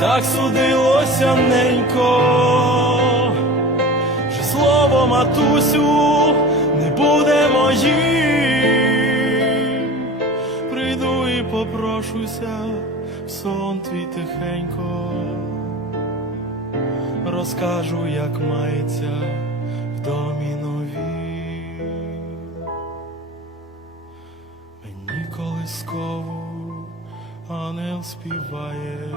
так судилося ненько, що слово матусю не буде моїм, прийду і попрошуся в сон твій тихенько, розкажу, як мається в домі нові, мені колискову ангел співає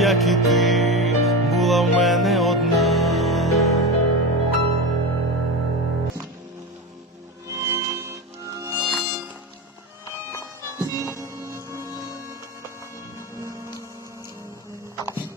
як і ти, була в мене одна. you